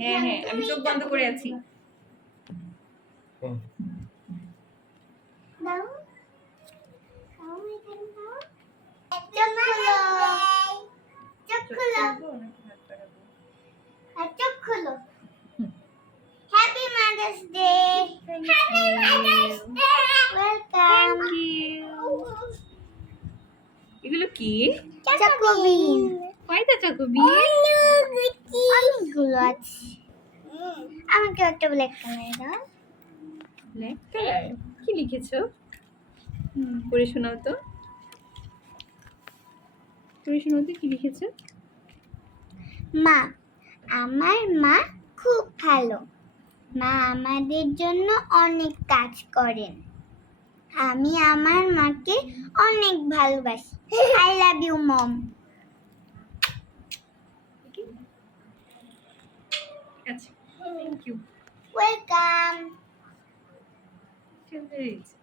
হ্যাঁ হ্যাঁ আমি চোখ বন্ধ করে আছি। দাও চোখ খোলো চোখ খোলো চোখ খোলো happy mother's day happy mother's day welcome এগুলো কি? চকোবিন কয়টা চকোবিন? অনেকগুলো আছে আমাকে একটা ব্ল্যাক কালার দাও ব্ল্যাক কালার। কি লিখেছো? পড়ে শোনাও তো। পড়ে শোনাও তো কি লিখেছো? মা আমার মা খুব ভালো মা আমাদের জন্য অনেক কাজ করেন আমি আমার মাকে অনেক ভালোবাসি আই লাভ ইউ মম আচ্ছা থ্যাংক ইউ। ওয়েলকাম সুন্দর হয়েছে।